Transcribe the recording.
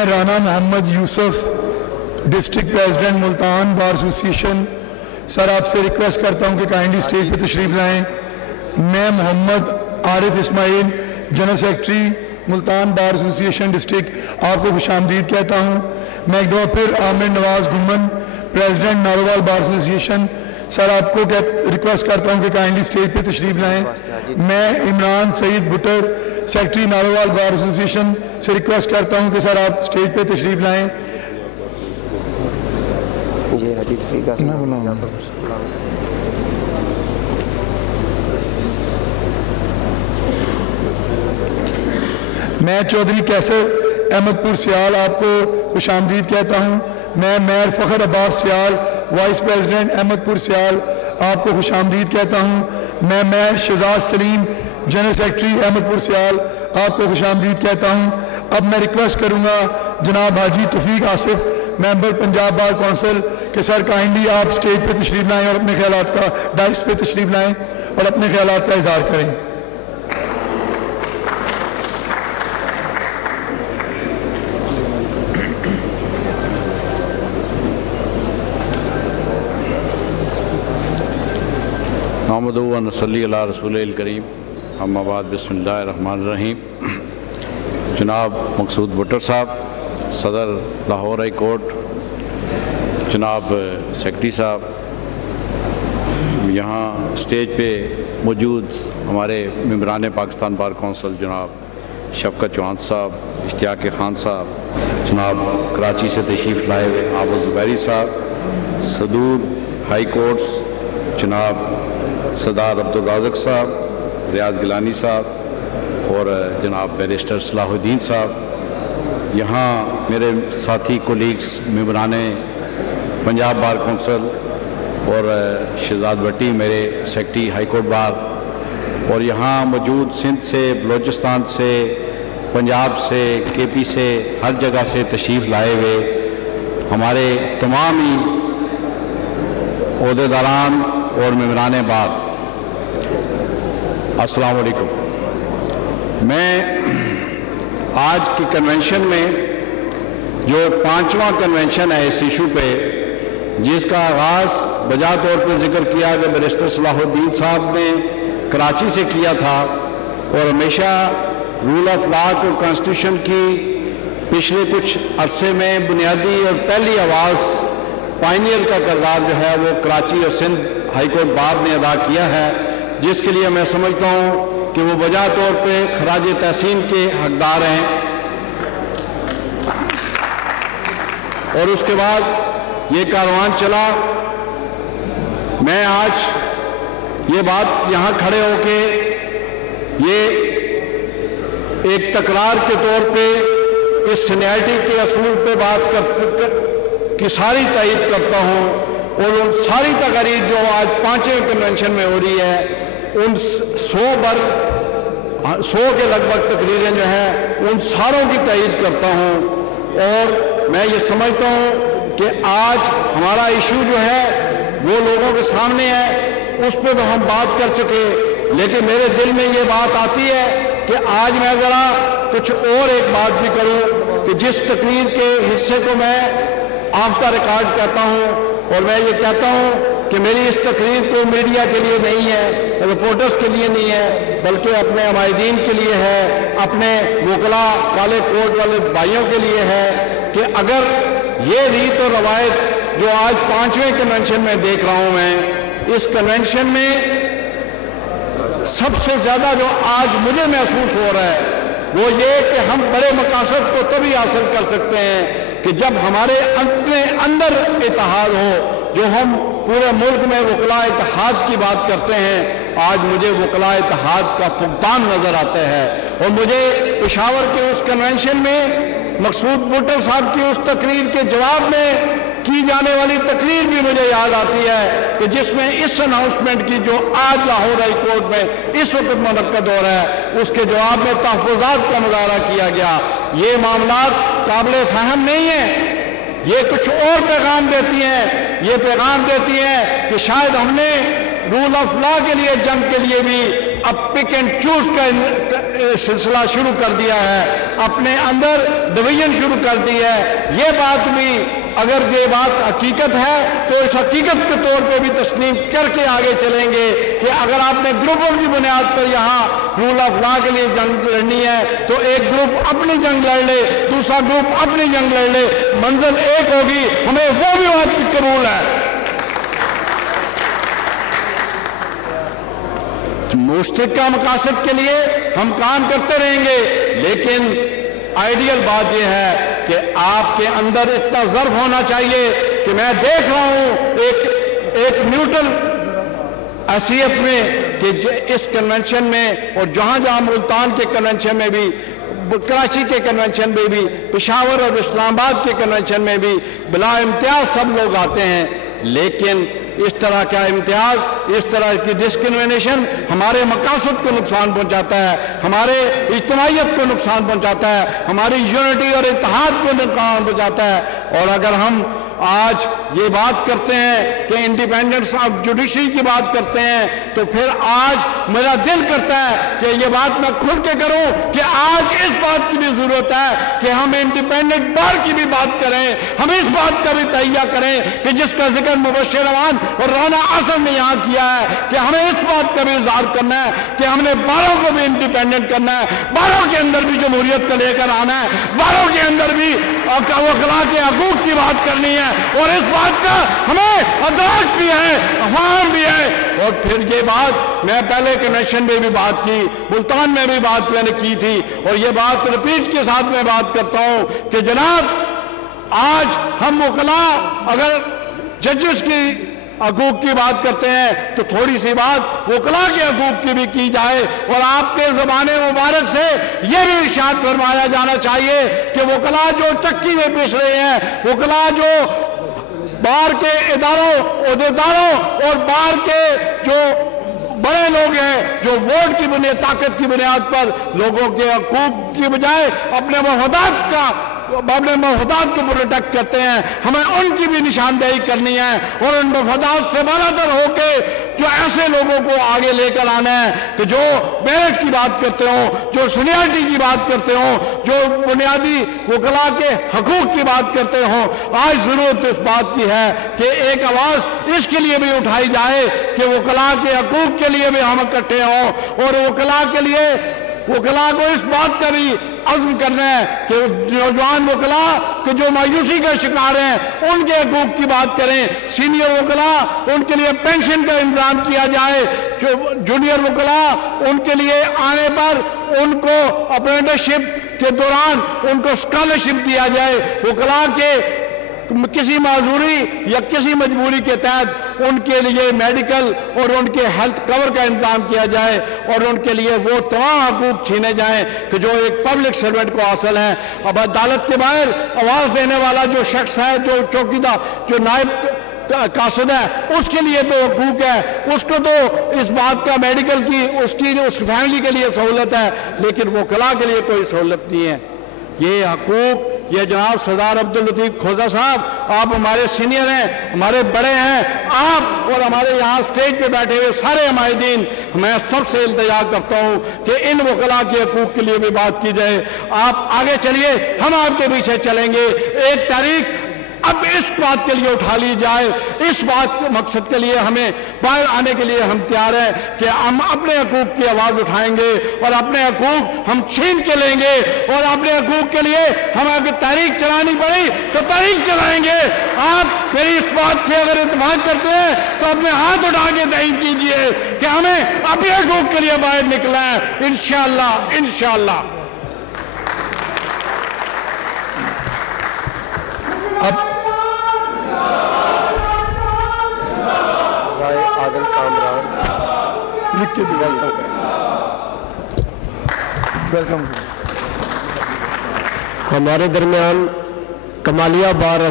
میں Rana Muhammad Yusuf district president Multan bar association sir آپ سے ریکویسٹ کرتا ہوں کہ کائنڈلی اسٹیج پہ تشریف لائیں. میں Muhammad Arif Ismail general secretary Multan bar association district آپ کو خوش آمدید کہتا ہوں. میں ایک دفعہ پھر عامر نواز گھمن president Narowal bar association sir آپ کو ریکویسٹ کرتا ہوں کہ کائنڈلی اسٹیج پہ تشریف لائیں. میں Imran Saeed Buttar secretary Narowal bar association سے ریکویسٹ کرتا ہوں کہ سر آپ اسٹیج پہ تشریف لائیں. میں چودھری کیسر احمد پور سیال آپ کو خوش آمدید کہتا ہوں. میں میر فخر عباس سیال وائس پریزیڈنٹ احمد پور سیال آپ کو خوش آمدید کہتا ہوں. میں میر شہزاد سلیم جنرل سیکرٹری احمد پور سیال آپ کو خوش آمدید کہتا ہوں. اب میں ریکویسٹ کروں گا جناب حاجی توفیق آصف ممبر پنجاب بار کونسل کہ سر کائنڈلی آپ اسٹیج پہ تشریف لائیں اور اپنے خیالات کا ڈائس پہ تشریف لائیں اور اپنے خیالات کا اظہار کریں. نحمدہ و نصلی علی رسول الکریم اما بعد بسم اللہ الرحمن الرحیم. جناب مقصود بٹر صاحب صدر لاہور ہائی کورٹ، جناب سیکرٹری صاحب، یہاں اسٹیج پہ موجود ہمارے ممبران پاکستان بار کونسل جناب شفقت چوہان صاحب، اشتیاق خان صاحب، جناب کراچی سے تشریف لائے ہوئے عابد زبیری صاحب، صدور ہائی کورٹس جناب سردار عبدالرازق صاحب، ریاض گیلانی صاحب اور جناب بیرسٹر صلاح الدین صاحب، یہاں میرے ساتھی کولیگز ممبران پنجاب بار کونسل اور شہزاد بٹی میرے سیکرٹری ہائی کورٹ بار، اور یہاں موجود سندھ سے، بلوچستان سے، پنجاب سے، کے پی سے، ہر جگہ سے تشریف لائے ہوئے ہمارے تمام ہی عہدیداران اور ممبران بار، السلام علیکم. میں آج کی کنونشن میں جو 5واں کنونشن ہے اس ایشو پہ، جس کا آغاز بجا طور پہ ذکر کیا کہ بیرسٹر صلاح الدین صاحب نے کراچی سے کیا تھا، اور ہمیشہ رول آف لا کو کانسٹیٹیوشن کی پچھلے کچھ عرصے میں بنیادی اور پہلی آواز پائنیئر کا کردار جو ہے وہ کراچی اور سندھ ہائی کورٹ بار نے ادا کیا ہے، جس کے لیے میں سمجھتا ہوں کہ وہ بجا طور پہ خراج تحسین کے حقدار ہیں. اور اس کے بعد یہ کاروان چلا. میں آج یہ بات یہاں کھڑے ہو کے یہ ایک تکرار کے طور پہ اس سینیئرٹی کے اصول پہ بات کی ساری تائید کرتا ہوں، اور ان ساری تقاریر جو آج 5ویں کنونشن میں ہو رہی ہے ان 100 کے لگ بھگ تقریریں جو ہیں ان ساروں کی تائید کرتا ہوں. اور میں یہ سمجھتا ہوں کہ آج ہمارا ایشو جو ہے وہ لوگوں کے سامنے ہے، اس پہ تو ہم بات کر چکے، لیکن میرے دل میں یہ بات آتی ہے کہ آج میں ذرا کچھ اور ایک بات بھی کروں کہ جس تقریر کے حصے کو میں آفتہ ریکارڈ کہتا ہوں، اور میں یہ کہتا ہوں کہ میری اس تقریر کو میڈیا کے لیے نہیں ہے، رپورٹرز کے لیے نہیں ہے، بلکہ اپنے عمائدین کے لیے ہے، اپنے وکلاء کالے کوٹ والے بھائیوں کے لیے ہے کہ اگر یہ ریت اور روایت جو آج 5ویں کنونشن میں دیکھ رہا ہوں میں، اس کنونشن میں سب سے زیادہ جو آج مجھے محسوس ہو رہا ہے وہ یہ کہ ہم بڑے مقاصد کو تبھی حاصل کر سکتے ہیں کہ جب ہمارے اپنے اندر اتحاد ہو. جو ہم پورے ملک میں وکلاء اتحاد کی بات کرتے ہیں، آج مجھے وکلاء اتحاد کا فقدان نظر آتا ہے. اور مجھے پشاور کے اس کنونشن میں مقصود بٹر صاحب کی اس تقریر کے جواب میں کی جانے والی تقریر بھی مجھے یاد آتی ہے کہ جس میں اس اناؤنسمنٹ کی جو آج لاہور ہائی کورٹ میں اس وقت منعقد ہو رہا ہے اس کے جواب میں تحفظات کا مظاہرہ کیا گیا. یہ معاملات قابل فہم نہیں ہیں، یہ کچھ اور پیغام دیتی ہیں. یہ پیغام دیتی ہیں کہ شاید ہم نے رول آف لا کے لیے جنگ کے لیے بھی اب پک اینڈ چوز کا सिलसिला शुरू कर दिया है, अपने अंदर डिवीजन शुरू कर दी है। ये बात भी अगर ये बात हकीकत है तो इस हकीकत के तौर पे भी तस्लीम करके आगे चलेंगे कि अगर आपने ग्रुपों की बुनियाद पर यहाँ रूल ऑफ लॉ के लिए जंग लड़नी है तो एक ग्रुप अपनी जंग लड़ ले, दूसरा ग्रुप अपनी जंग लड़ ले, मंजिल एक होगी। हमें वो भी बात कबूल है। मुश्तरका मकासद के लिए हम काम करते रहेंगे, लेकिन आइडियल बात यह है कि आपके अंदर इतना ज़र्फ होना चाहिए कि मैं देख रहा हूं एक न्यूट्रल हैसियत में कि इस कन्वेंशन में और जहां जहां मुल्तान के कन्वेंशन में भी, कराची के कन्वेंशन में भी, पेशावर और इस्लामाबाद के कन्वेंशन में भी बिला इम्तियाज सब लोग आते हैं, लेकिन इस तरह का इम्तियाज, इस तरह की डिस्क्रिमिनेशन हमारे मकासद को नुकसान पहुंचाता है, हमारे इज्तिमाइयत को नुकसान पहुंचाता है, हमारी यूनिटी और इत्तेहाद को नुकसान पहुंचाता है। और अगर हम आज ये बात करते हैं कि इंडिपेंडेंस ऑफ जुडिशरी की बात करते हैं, तो फिर आज मेरा दिल करता है कि ये बात मैं खुल के करूं कि आज इस बात की भी जरूरत है कि हम इंडिपेंडेंट बार की भी बात करें, हम इस बात का भी तैयार करें कि जिसका जिक्र मुबश्शिर अमान और राना असद ने यहाँ किया है कि हमें इस बात का भी इज़हार करना है कि हमने बारों को भी इंडिपेंडेंट करना है, बारों के अंदर भी जमहूरियत को लेकर आना है, बारों के अंदर भी वकला के हकूक की बात करनी है, और इस बात का हमें अदराक भी है, अफहाम भी है। और फिर ये बात मैं पहले कन्वेंशन में भी बात की, मुल्तान में भी बात मैंने की थी, और ये बात रिपीट के साथ मैं बात करता हूं कि जनाब आज हम वकला अगर जजेस की हकूक की बात करते हैं तो थोड़ी सी बात वकला के हकूक की भी की जाए। और आपके ज़बाने मुबारक से यह भी इरशाद फरमाया जाना चाहिए कि वकला जो चक्की में पिस रहे हैं, वकला जो बार के इदारों, ओहदेदारों और बार के जो बड़े लोग हैं जो वोट की बुनियाद, ताकत की बुनियाद पर लोगों के हकूक की बजाय अपने मफादात को प्रोटेक्ट करते हैं, हमें उनकी भी निशानदेही करनी है और उन मफादात से बालातर होकर जो ऐसे लोगों को आगे लेकर आना है कि जो मेरिट की बात करते हो, जो सीनियरिटी की बात करते हो, जो बुनियादी वकला के हकूक की बात करते हो। आज जरूरत इस बात की है कि एक आवाज इसके लिए भी उठाई जाए कि वकला के हकूक के लिए भी हम इकट्ठे हों, और वकला के लिए वकला को इस बात का भी अज़्म करना है कि नौजवान वकला के जो मायूसी का शिकार हैं उनके हकूक की बात करें, सीनियर वकला उनके लिए पेंशन का इंतजाम किया जाए, जो जूनियर वकला उनके लिए आने पर उनको अप्रेंटिसशिप के दौरान उनको स्कॉलरशिप दिया जाए, वकला के किसी माजूरी या किसी मजबूरी के तहत उनके लिए मेडिकल और उनके हेल्थ कवर का इंतजाम किया जाए और उनके लिए वो तमाम हकूक छीने जाएं कि जो एक पब्लिक सर्वेंट को हासिल है। अब अदालत के बाहर आवाज़ देने वाला जो शख्स है, जो चौकीदार, जो नायब कासिद है, उसके लिए तो हकूक है, उसको तो इस बात का मेडिकल की उसकी उस फैमिली के लिए सहूलत है, लेकिन वकला के लिए कोई सहूलत नहीं है। ये हकूक, ये जनाब सरदार अब्दुल लतीफ़ खोजा साहब, आप हमारे सीनियर हैं, हमारे बड़े हैं, आप और हमारे यहाँ स्टेज पे बैठे हुए सारे हमायदीन, मैं सबसे इल्तिजा करता हूँ कि इन वकला के हकूक के लिए भी बात की जाए। आप आगे चलिए, हम आपके पीछे चलेंगे। एक तारीख अब इस बात के लिए उठा ली जाए, इस बात के मकसद के लिए हमें बाहर आने के लिए हम तैयार हैं कि हम अपने हकूक की आवाज़ उठाएंगे और अपने हकूक हम छीन के लेंगे, और अपने हकूक के लिए हमें अगर तहरीक चलानी पड़ी तो तहरीक चलाएंगे। आप मेरी इस बात से अगर इत्तेफाक करते हैं तो अपने हाथ उठा के तहरीक कीजिए कि हमें अपने हकूक के लिए बाहर निकला है, इंशाअल्लाह इंशाअल्लाह। अब आदिल कामरान लिख के वेलकम। हमारे दरमियान कमालिया बार